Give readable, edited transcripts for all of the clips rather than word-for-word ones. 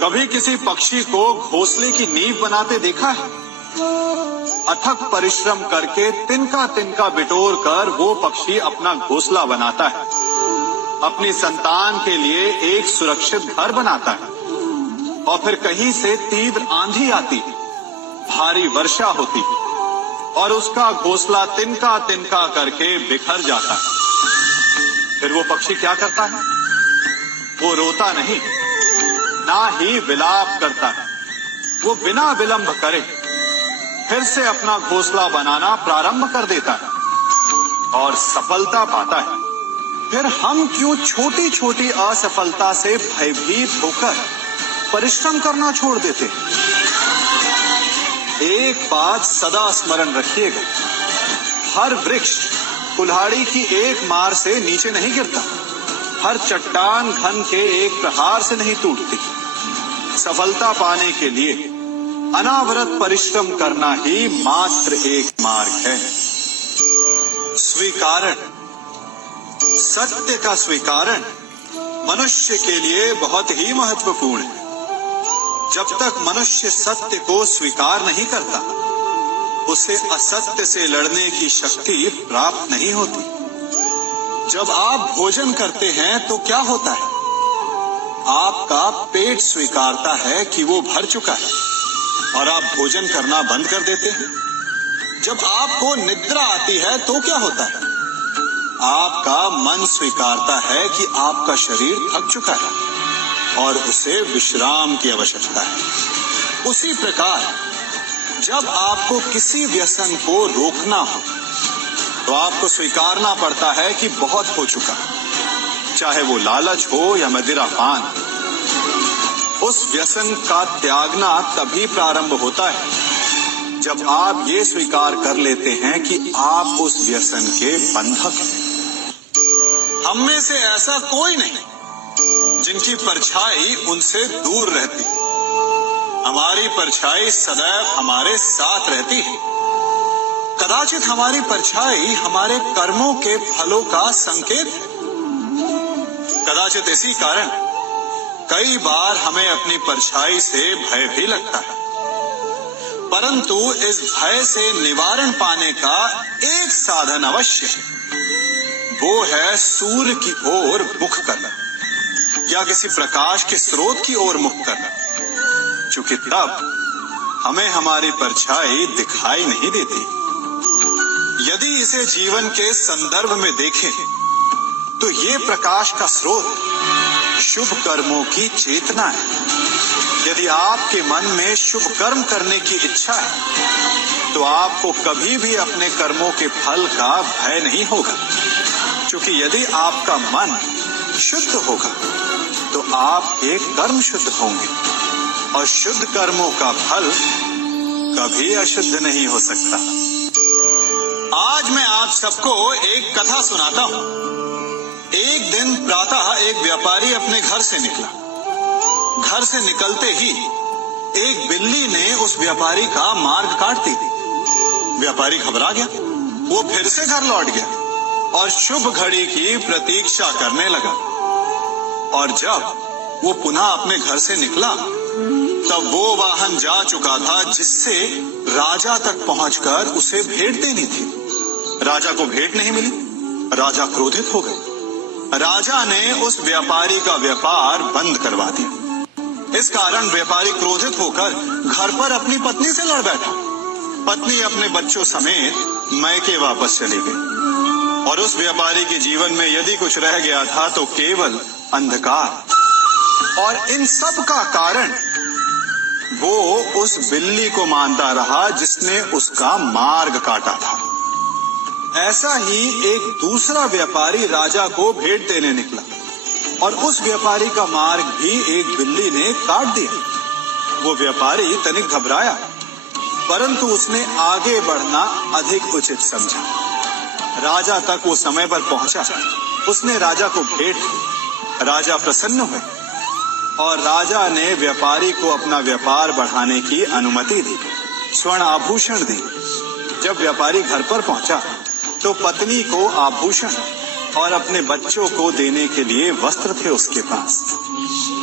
कभी किसी पक्षी को घोंसले की नींव बनाते देखा है? अथक परिश्रम करके तिनका तिनका बिटोर कर वो पक्षी अपना घोंसला बनाता है, अपनी संतान के लिए एक सुरक्षित घर बनाता है। और फिर कहीं से तीव्र आंधी आती, भारी वर्षा होती और उसका घोंसला तिनका तिनका करके बिखर जाता है। फिर वो पक्षी क्या करता है? वो रोता नहीं, ना ही विलाप करता है। वो बिना विलंब करे फिर से अपना घोंसला बनाना प्रारंभ कर देता है और सफलता पाता है। फिर हम क्यों छोटी छोटी असफलता से भयभीत होकर परिश्रम करना छोड़ देते हैं? एक बात सदा स्मरण रखिएगा, हर वृक्ष कुल्हाड़ी की एक मार से नीचे नहीं गिरता, हर चट्टान घन के एक प्रहार से नहीं टूटती। सफलता पाने के लिए अनावरत परिश्रम करना ही मात्र एक मार्ग है। स्वीकारण, सत्य का स्वीकारण मनुष्य के लिए बहुत ही महत्वपूर्ण है। जब तक मनुष्य सत्य को स्वीकार नहीं करता, उसे असत्य से लड़ने की शक्ति प्राप्त नहीं होती। जब आप भोजन करते हैं तो क्या होता है? आपका पेट स्वीकारता है कि वो भर चुका है और आप भोजन करना बंद कर देते हैं। जब आपको निद्रा आती है तो क्या होता है? आपका मन स्वीकारता है कि आपका शरीर थक चुका है और उसे विश्राम की आवश्यकता है। उसी प्रकार जब आपको किसी व्यसन को रोकना हो तो आपको स्वीकारना पड़ता है कि बहुत हो चुका है, चाहे वो लालच हो या मदिरापान। उस व्यसन का त्यागना तभी प्रारंभ होता है जब आप ये स्वीकार कर लेते हैं कि आप उस व्यसन के बंधक हैं। हम में से ऐसा कोई नहीं जिनकी परछाई उनसे दूर रहती। हमारी परछाई सदैव हमारे साथ रहती है। कदाचित हमारी परछाई हमारे कर्मों के फलों का संकेत है। कदाचित इसी कारण कई बार हमें अपनी परछाई से भय भी लगता है, परंतु इस भय से निवारण पाने का एक साधन अवश्य है। वो है सूर्य की ओर मुख करना या किसी प्रकाश के स्रोत की ओर मुख करना, क्योंकि तब हमें हमारी परछाई दिखाई नहीं देती। यदि इसे जीवन के संदर्भ में देखें तो ये प्रकाश का स्रोत शुभ कर्मों की चेतना है। यदि आपके मन में शुभ कर्म करने की इच्छा है तो आपको कभी भी अपने कर्मों के फल का भय नहीं होगा, क्योंकि यदि आपका मन शुद्ध होगा तो आपके कर्म शुद्ध होंगे और शुद्ध कर्मों का फल कभी अशुद्ध नहीं हो सकता। आज मैं आप सबको एक कथा सुनाता हूँ। एक दिन प्रातः एक व्यापारी अपने घर से निकला। घर से निकलते ही एक बिल्ली ने उस व्यापारी का मार्ग काट दी। व्यापारी घबरा गया, वो फिर से घर लौट गया और शुभ घड़ी की प्रतीक्षा करने लगा। और जब वो पुनः अपने घर से निकला तब वो वाहन जा चुका था जिससे राजा तक पहुंचकर उसे भेंट देनी थी। राजा को भेंट नहीं मिली। राजा क्रोधित हो गए। राजा ने उस व्यापारी का व्यापार बंद करवा दिया। इस कारण व्यापारी क्रोधित होकर घर पर अपनी पत्नी से लड़ बैठा। पत्नी अपने बच्चों समेत मैके वापस चली गई और उस व्यापारी के जीवन में यदि कुछ रह गया था तो केवल अंधकार। और इन सब का कारण वो उस बिल्ली को मानता रहा जिसने उसका मार्ग काटा था। ऐसा ही एक दूसरा व्यापारी राजा को भेंट देने निकला और उस व्यापारी का मार्ग भी एक बिल्ली ने काट दिया। वो व्यापारी तनिक घबराया, परंतु उसने आगे बढ़ना अधिक उचित समझा। राजा तक वो समय पर पहुंचा। उसने राजा को भेंट दी। राजा प्रसन्न हुए और राजा ने व्यापारी को अपना व्यापार बढ़ाने की अनुमति दी, स्वर्ण आभूषण दी। जब व्यापारी घर पर पहुंचा तो पत्नी को आभूषण और अपने बच्चों को देने के लिए वस्त्र थे उसके पास।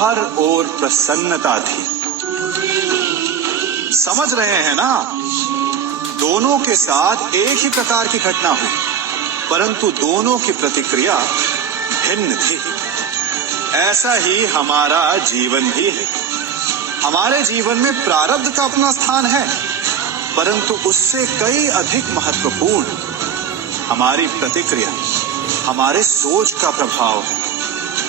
हर ओर प्रसन्नता थी। समझ रहे हैं ना? दोनों के साथ एक ही प्रकार की घटना हुई, परंतु दोनों की प्रतिक्रिया भिन्न थी। ऐसा ही हमारा जीवन भी है। हमारे जीवन में प्रारब्ध का अपना स्थान है, परंतु उससे कई अधिक महत्वपूर्ण हमारी प्रतिक्रिया, हमारे सोच का प्रभाव है।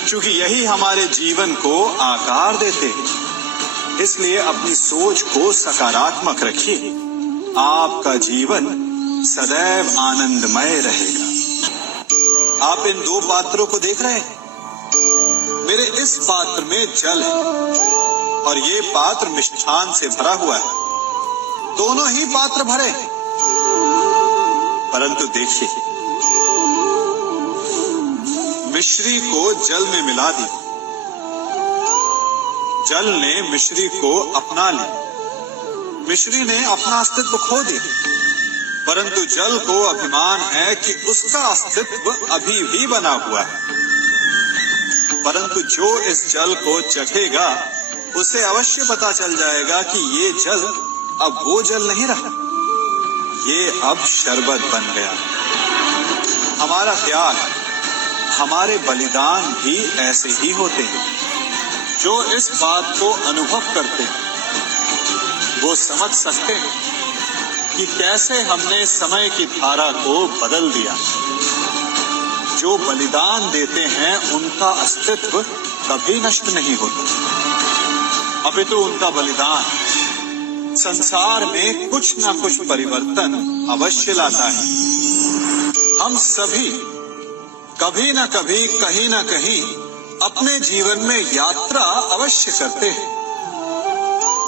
क्योंकि यही हमारे जीवन को आकार देते हैं। इसलिए अपनी सोच को सकारात्मक रखिए। आपका जीवन सदैव आनंदमय रहेगा। आप इन दो पात्रों को देख रहे हैं। मेरे इस पात्र में जल है और ये पात्र मिष्ठान से भरा हुआ है। दोनों ही पात्र भरे हैं, परंतु देखिए, मिश्री को जल में मिला दी, जल ने मिश्री को अपना ली, मिश्री ने अपना अस्तित्व खो दिया। परंतु जल को अभिमान है कि उसका अस्तित्व अभी भी बना हुआ है। परंतु जो इस जल को चखेगा उसे अवश्य पता चल जाएगा कि ये जल अब वो जल नहीं रहा, ये अब शरबत बन गया। हमारा त्याग, हमारे बलिदान भी ऐसे ही होते हैं। जो इस बात को अनुभव करते हैं वो समझ सकते हैं कि कैसे हमने समय की धारा को बदल दिया। जो बलिदान देते हैं उनका अस्तित्व कभी नष्ट नहीं होता, अपितु उनका बलिदान संसार में कुछ न कुछ परिवर्तन अवश्य लाता है। हम सभी कभी न कभी, कहीं न कहीं अपने जीवन में यात्रा अवश्य करते हैं।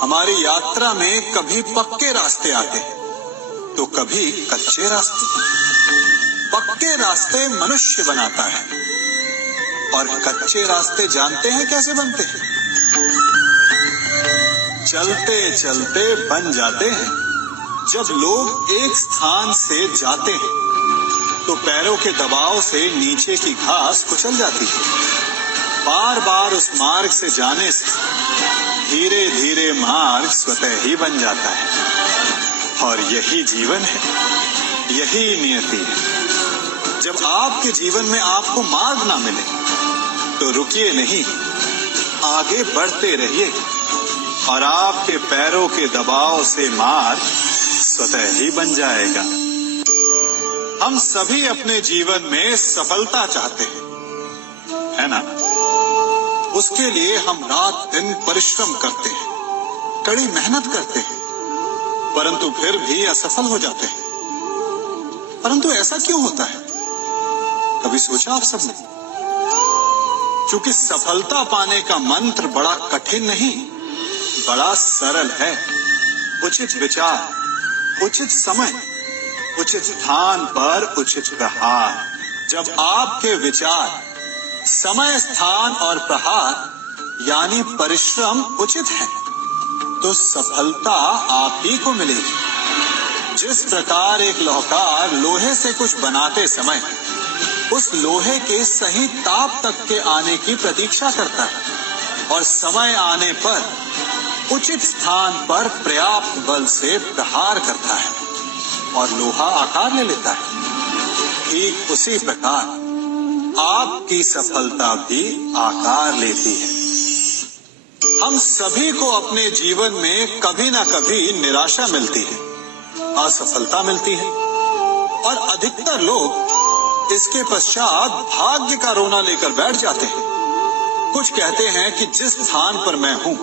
हमारी यात्रा में कभी पक्के रास्ते आते हैं तो कभी कच्चे रास्ते। पक्के रास्ते मनुष्य बनाता है और कच्चे रास्ते जानते हैं कैसे बनते हैं? चलते चलते बन जाते हैं। जब लोग एक स्थान से जाते हैं तो पैरों के दबाव से नीचे की घास कुचल जाती है। बार बार उस मार्ग से जाने से धीरे धीरे मार्ग स्वतः ही बन जाता है। और यही जीवन है, यही नियति है। जब आपके जीवन में आपको मार्ग ना मिले तो रुकिए नहीं, आगे बढ़ते रहिए और आपके पैरों के दबाव से मार्ग स्वतः ही बन जाएगा। हम सभी अपने जीवन में सफलता चाहते हैं, है ना? उसके लिए हम रात दिन परिश्रम करते हैं, कड़ी मेहनत करते हैं, परंतु फिर भी असफल हो जाते हैं। परंतु ऐसा क्यों होता है? कभी सोचा आप सबने? क्योंकि सफलता पाने का मंत्र बड़ा कठिन नहीं, बड़ा सरल है। उचित विचार, उचित समय, उचित स्थान पर उचित प्रहार। जब आपके विचार, समय, स्थान और प्रहार यानी परिश्रम उचित है तो सफलता आप ही को मिलेगी। जिस प्रकार एक लोहार लोहे से कुछ बनाते समय उस लोहे के सही ताप तक के आने की प्रतीक्षा करता है और समय आने पर उचित स्थान पर पर्याप्त बल से प्रहार करता है और लोहा आकार ले लेता है, ठीक उसी प्रकार आपकी सफलता भी आकार लेती है। हम सभी को अपने जीवन में कभी ना कभी निराशा मिलती है, असफलता मिलती है और अधिकतर लोग इसके पश्चात भाग्य का रोना लेकर बैठ जाते हैं। कुछ कहते हैं कि जिस स्थान पर मैं हूँ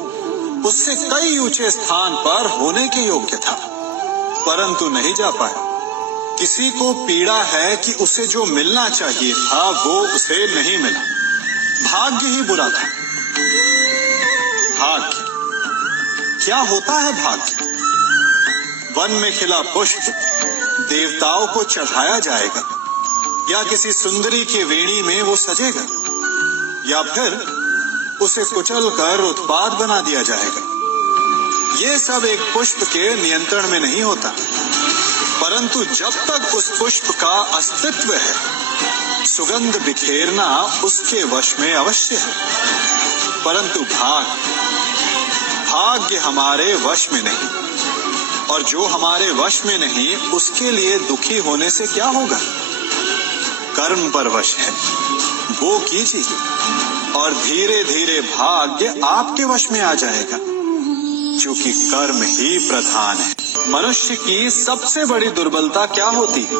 उससे कई ऊंचे स्थान पर होने के योग्य था, परंतु नहीं जा पाया। किसी को पीड़ा है कि उसे जो मिलना चाहिए था वो उसे नहीं मिला, भाग्य ही बुरा था। भाग्य क्या होता है? भाग्य वन में खिला पुष्प देवताओं को चढ़ाया जाएगा, या किसी सुंदरी के वेणी में वो सजेगा, या फिर उसे कुचल कर उत्पाद बना दिया जाएगा। ये सब एक पुष्प के नियंत्रण में नहीं होता, परंतु जब तक उस पुष्प का अस्तित्व है सुगंध बिखेरना उसके वश में अवश्य है, परंतु भाग्य हमारे वश में नहीं, और जो हमारे वश में नहीं उसके लिए दुखी होने से क्या होगा। कर्म पर वश है, वो कीजिए और धीरे धीरे भाग्य आपके वश में आ जाएगा, क्योंकि कर्म ही प्रधान है। मनुष्य की सबसे बड़ी दुर्बलता क्या होती है?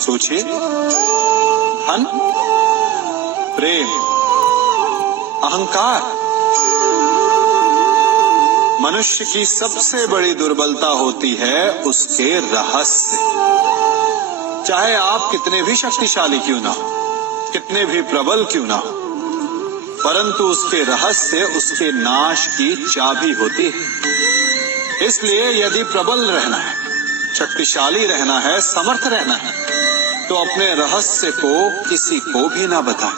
सोचिए। धन, प्रेम, अहंकार। मनुष्य की सबसे बड़ी दुर्बलता होती है उसके रहस्य। चाहे आप कितने भी शक्तिशाली क्यों ना हो, कितने भी प्रबल क्यों ना हो, परंतु उसके रहस्य उसके नाश की चाबी होती है। इसलिए यदि प्रबल रहना है, शक्तिशाली रहना है, समर्थ रहना है, तो अपने रहस्य को किसी को भी ना बताएं,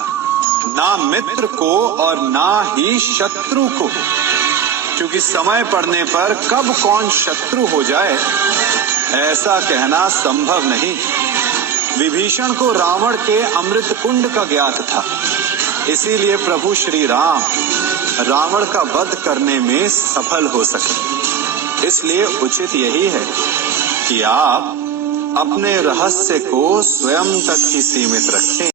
ना मित्र को और ना ही शत्रु को, क्योंकि समय पड़ने पर कब कौन शत्रु हो जाए ऐसा कहना संभव नहीं। विभीषण को रावण के अमृत कुंड का ज्ञात था, इसीलिए प्रभु श्री राम रावण का वध करने में सफल हो सके। इसलिए उचित यही है कि आप अपने रहस्य को स्वयं तक ही सीमित रखें।